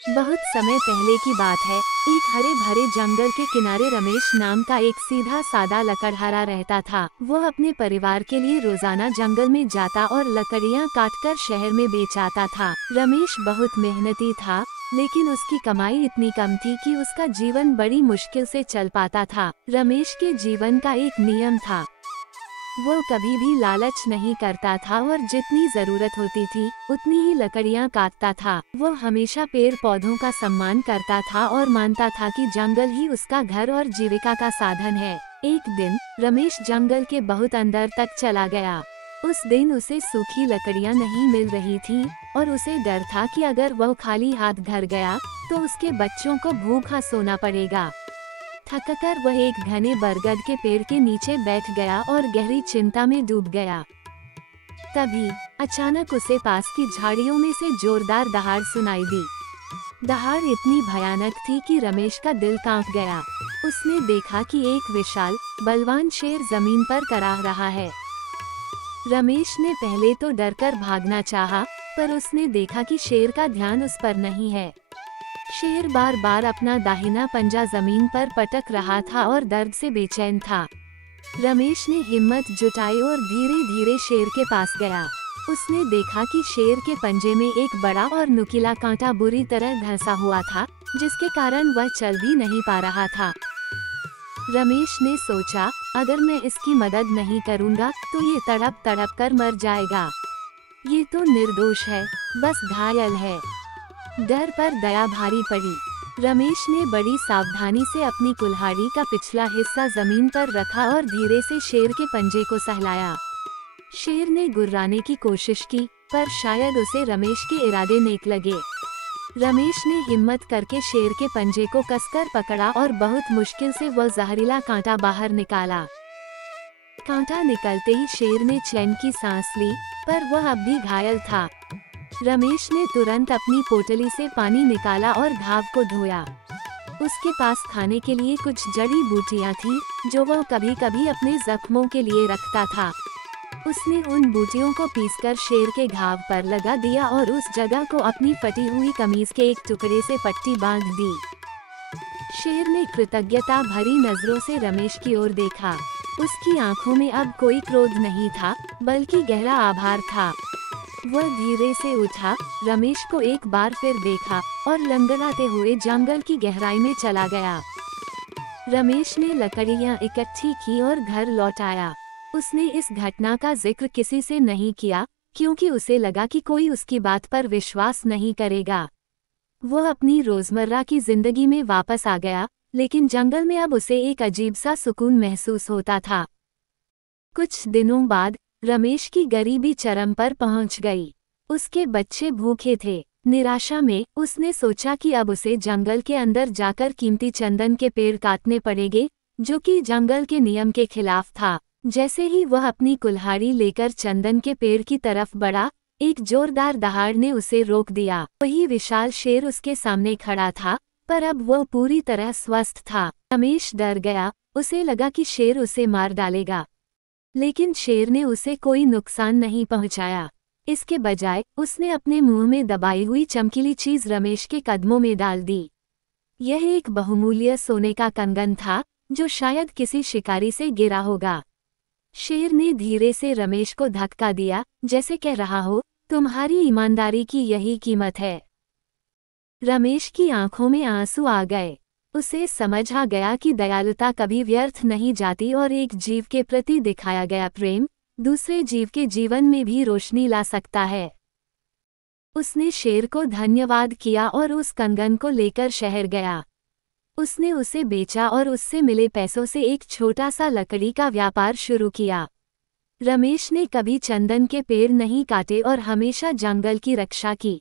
बहुत समय पहले की बात है। एक हरे भरे जंगल के किनारे रमेश नाम का एक सीधा सादा लकड़हारा रहता था। वो अपने परिवार के लिए रोजाना जंगल में जाता और लकड़ियाँ काटकर शहर में बेच आता था। रमेश बहुत मेहनती था, लेकिन उसकी कमाई इतनी कम थी कि उसका जीवन बड़ी मुश्किल से चल पाता था। रमेश के जीवन का एक नियम था, वो कभी भी लालच नहीं करता था और जितनी जरूरत होती थी उतनी ही लकड़ियाँ काटता था। वो हमेशा पेड़ पौधों का सम्मान करता था और मानता था कि जंगल ही उसका घर और जीविका का साधन है। एक दिन रमेश जंगल के बहुत अंदर तक चला गया। उस दिन उसे सूखी लकड़ियाँ नहीं मिल रही थी और उसे डर था कि अगर वह खाली हाथ घर गया तो उसके बच्चों को भूखा सोना पड़ेगा। थककर वह एक घने बरगद के पेड़ के नीचे बैठ गया और गहरी चिंता में डूब गया। तभी अचानक उसे पास की झाड़ियों में से जोरदार दहाड़ सुनाई दी। दहाड़ इतनी भयानक थी कि रमेश का दिल कांप गया। उसने देखा कि एक विशाल बलवान शेर जमीन पर कराह रहा है। रमेश ने पहले तो डरकर भागना चाहा, पर उसने देखा कि शेर का ध्यान उस पर नहीं है। शेर बार बार अपना दाहिना पंजा जमीन पर पटक रहा था और दर्द से बेचैन था। रमेश ने हिम्मत जुटाई और धीरे धीरे शेर के पास गया। उसने देखा कि शेर के पंजे में एक बड़ा और नुकीला कांटा बुरी तरह धंसा हुआ था, जिसके कारण वह चल भी नहीं पा रहा था। रमेश ने सोचा, अगर मैं इसकी मदद नहीं करूँगा तो ये तड़प तड़प कर मर जाएगा। ये तो निर्दोष है, बस घायल है। डर पर दया भारी पड़ी। रमेश ने बड़ी सावधानी से अपनी कुल्हाड़ी का पिछला हिस्सा जमीन पर रखा और धीरे से शेर के पंजे को सहलाया। शेर ने गुर्राने की कोशिश की, पर शायद उसे रमेश के इरादे नेक लगे। रमेश ने हिम्मत करके शेर के पंजे को कसकर पकड़ा और बहुत मुश्किल से वह जहरीला कांटा बाहर निकाला। कांटा निकलते ही शेर ने चैन की सांस ली, पर वह अब भी घायल था। रमेश ने तुरंत अपनी पोटली से पानी निकाला और घाव को धोया। उसके पास खाने के लिए कुछ जड़ी बूटियां थीं, जो वह कभी कभी अपने जख्मों के लिए रखता था। उसने उन बूटियों को पीसकर शेर के घाव पर लगा दिया और उस जगह को अपनी फटी हुई कमीज के एक टुकड़े से पट्टी बांध दी। शेर ने कृतज्ञता भरी नजरों से रमेश की ओर देखा। उसकी आंखों में अब कोई क्रोध नहीं था, बल्कि गहरा आभार था। वह धीरे से उठा, रमेश को एक बार फिर देखा और लंगड़ाते हुए जंगल की गहराई में चला गया। रमेश ने लकड़ियां इकट्ठी की और घर लौट आया। उसने इस घटना का जिक्र किसी से नहीं किया, क्योंकि उसे लगा कि कोई उसकी बात पर विश्वास नहीं करेगा। वह अपनी रोजमर्रा की जिंदगी में वापस आ गया, लेकिन जंगल में अब उसे एक अजीब सा सुकून महसूस होता था। कुछ दिनों बाद रमेश की गरीबी चरम पर पहुंच गई। उसके बच्चे भूखे थे। निराशा में उसने सोचा कि अब उसे जंगल के अंदर जाकर कीमती चंदन के पेड़ काटने पड़ेंगे, जो कि जंगल के नियम के खिलाफ था। जैसे ही वह अपनी कुल्हाड़ी लेकर चंदन के पेड़ की तरफ बढ़ा, एक जोरदार दहाड़ ने उसे रोक दिया। वही विशाल शेर उसके सामने खड़ा था, पर अब वह पूरी तरह स्वस्थ था। रमेश डर गया। उसे लगा कि शेर उसे मार डालेगा, लेकिन शेर ने उसे कोई नुकसान नहीं पहुंचाया। इसके बजाय उसने अपने मुंह में दबाई हुई चमकीली चीज रमेश के कदमों में डाल दी। यह एक बहुमूल्य सोने का कंगन था, जो शायद किसी शिकारी से गिरा होगा। शेर ने धीरे से रमेश को धक्का दिया, जैसे कह रहा हो, तुम्हारी ईमानदारी की यही कीमत है। रमेश की आंखों में आंसू आ गए। उसे समझ आ गया कि दयालुता कभी व्यर्थ नहीं जाती और एक जीव के प्रति दिखाया गया प्रेम दूसरे जीव के जीवन में भी रोशनी ला सकता है। उसने शेर को धन्यवाद किया और उस कंगन को लेकर शहर गया। उसने उसे बेचा और उससे मिले पैसों से एक छोटा सा लकड़ी का व्यापार शुरू किया। रमेश ने कभी चंदन के पेड़ नहीं काटे और हमेशा जंगल की रक्षा की।